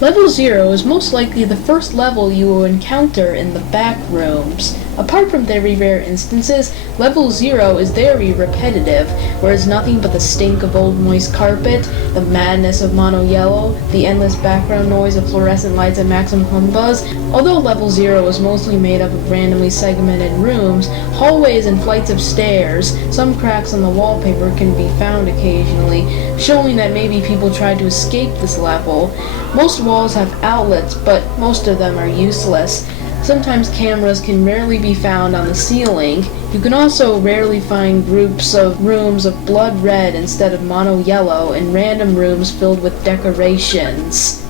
Level 0 is most likely the first level you will encounter in the Backrooms. Apart from very rare instances, Level 0 is very repetitive, where it's nothing but the stink of old moist carpet, the madness of mono yellow, the endless background noise of fluorescent lights and maximum hum buzz. Although Level 0 is mostly made up of randomly segmented rooms, hallways and flights of stairs, some cracks on the wallpaper can be found occasionally, showing that maybe people tried to escape this level. Most walls have outlets, but most of them are useless. Sometimes cameras can rarely be found on the ceiling. You can also rarely find groups of rooms of blood red instead of mono yellow, and random rooms filled with decorations.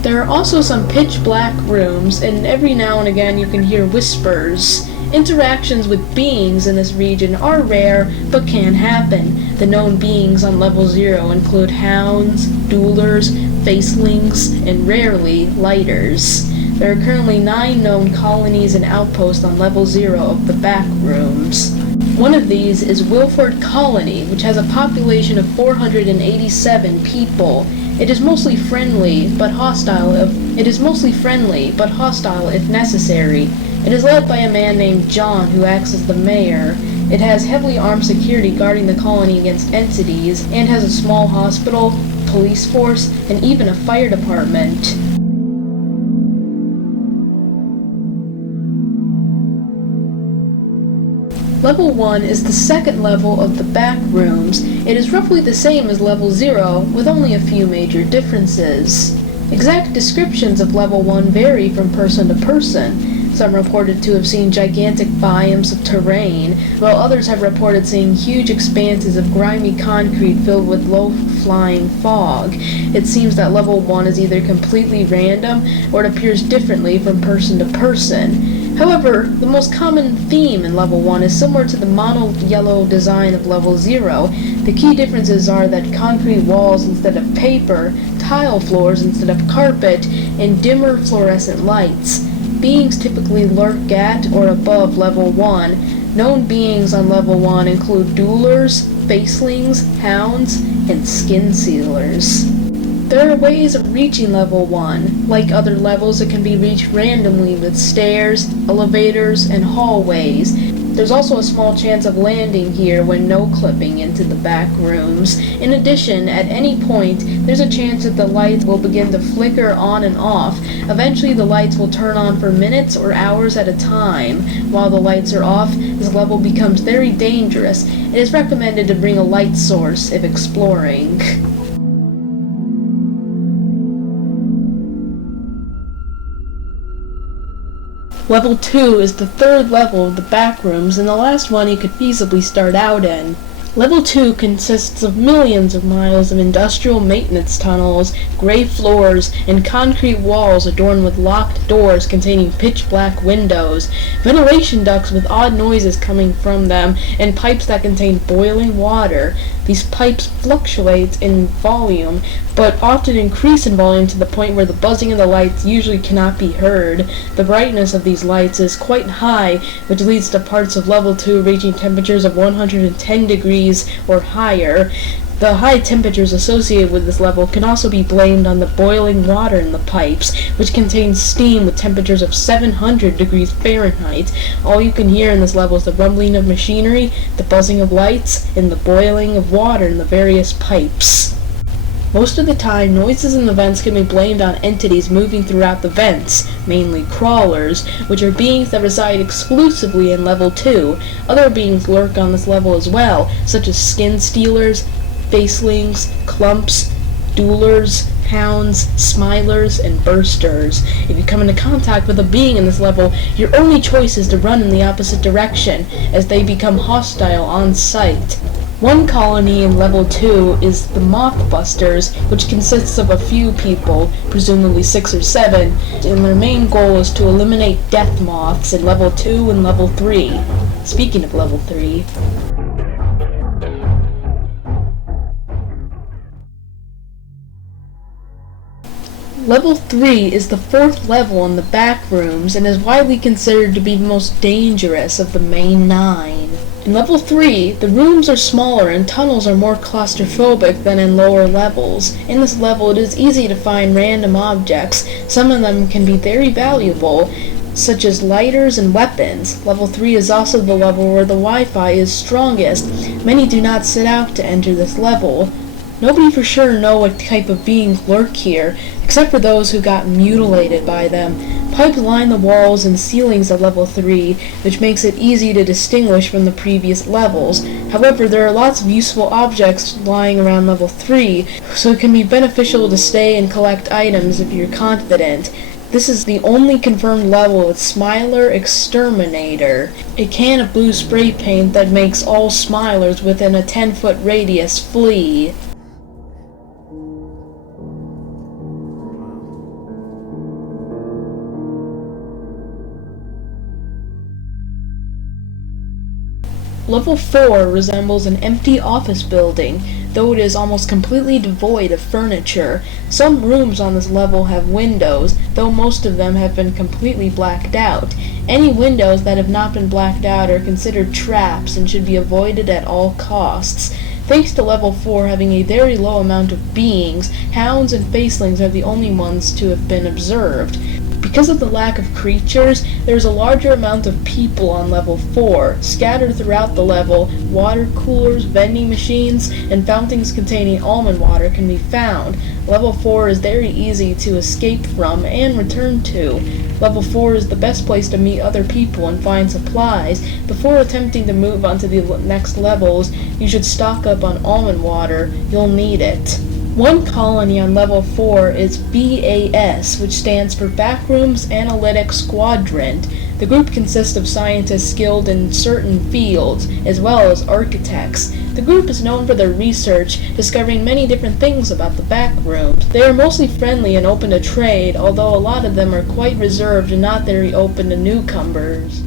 There are also some pitch black rooms, and every now and again you can hear whispers. Interactions with beings in this region are rare, but can happen. The known beings on Level 0 include hounds, duelers, facelings, and rarely, lighters. There are currently 9 known colonies and outposts on Level 0 of the Backrooms. One of these is Wilford Colony, which has a population of 487 people. It is mostly friendly, but hostile if necessary. It is led by a man named John, who acts as the mayor. It has heavily armed security guarding the colony against entities, and has a small hospital, police force, and even a fire department. Level 1 is the second level of the Backrooms. It is roughly the same as Level 0, with only a few major differences. Exact descriptions of Level 1 vary from person to person. Some reported to have seen gigantic biomes of terrain, while others have reported seeing huge expanses of grimy concrete filled with low-flying fog. It seems that Level 1 is either completely random, or it appears differently from person to person. However, the most common theme in Level 1 is similar to the mono-yellow design of Level 0. The key differences are that concrete walls instead of paper, tile floors instead of carpet, and dimmer fluorescent lights. Beings typically lurk at or above Level 1. Known beings on Level 1 include duelers, facelings, hounds, and skin sealers. There are ways of reaching Level 1. Like other levels, it can be reached randomly with stairs, elevators, and hallways. There's also a small chance of landing here when no-clipping into the Backrooms. In addition, at any point, there's a chance that the lights will begin to flicker on and off. Eventually, the lights will turn on for minutes or hours at a time. While the lights are off, this level becomes very dangerous. It is recommended to bring a light source if exploring. Level 2 is the third level of the Backrooms, and the last one you could feasibly start out in. Level 2 consists of millions of miles of industrial maintenance tunnels, gray floors, and concrete walls adorned with locked doors containing pitch-black windows, ventilation ducts with odd noises coming from them, and pipes that contain boiling water. These pipes fluctuate in volume, but often increase in volume to the point where the buzzing of the lights usually cannot be heard. The brightness of these lights is quite high, which leads to parts of Level 2 reaching temperatures of 110 degrees or higher. The high temperatures associated with this level can also be blamed on the boiling water in the pipes, which contains steam with temperatures of 700 degrees Fahrenheit. All you can hear in this level is the rumbling of machinery, the buzzing of lights, and the boiling of water in the various pipes. Most of the time, noises in the vents can be blamed on entities moving throughout the vents, mainly crawlers, which are beings that reside exclusively in Level 2. Other beings lurk on this level as well, such as skin stealers, facelings, clumps, duelers, hounds, smilers, and bursters. If you come into contact with a being in this level, your only choice is to run in the opposite direction, as they become hostile on sight. One colony in Level 2 is the Mothbusters, which consists of a few people, presumably 6 or 7, and their main goal is to eliminate death moths in Level 2 and Level 3. Speaking of Level 3, Level 3 is the fourth level in the Backrooms and is widely considered to be the most dangerous of the main 9. In Level 3, the rooms are smaller and tunnels are more claustrophobic than in lower levels. In this level, it is easy to find random objects. Some of them can be very valuable, such as lighters and weapons. Level 3 is also the level where the Wi-Fi is strongest. Many do not set out to enter this level. Nobody for sure know what type of beings lurk here, except for those who got mutilated by them. Pipes line the walls and ceilings of Level 3, which makes it easy to distinguish from the previous levels. However, there are lots of useful objects lying around Level 3, so it can be beneficial to stay and collect items if you're confident. This is the only confirmed level with Smiler Exterminator, a can of blue spray paint that makes all Smilers within a 10-foot radius flee. Level 4 resembles an empty office building, though it is almost completely devoid of furniture. Some rooms on this level have windows, though most of them have been completely blacked out. Any windows that have not been blacked out are considered traps and should be avoided at all costs. Thanks to Level 4 having a very low amount of beings, hounds and facelings are the only ones to have been observed. Because of the lack of creatures, there is a larger amount of people on Level 4. Scattered throughout the level, water coolers, vending machines, and fountains containing almond water can be found. Level 4 is very easy to escape from and return to. Level 4 is the best place to meet other people and find supplies. Before attempting to move on to the next levels, you should stock up on almond water. You'll need it. One colony on Level 4 is BAS, which stands for Backrooms Analytics Quadrant. The group consists of scientists skilled in certain fields, as well as architects. The group is known for their research, discovering many different things about the Backrooms. They are mostly friendly and open to trade, although a lot of them are quite reserved and not very open to newcomers.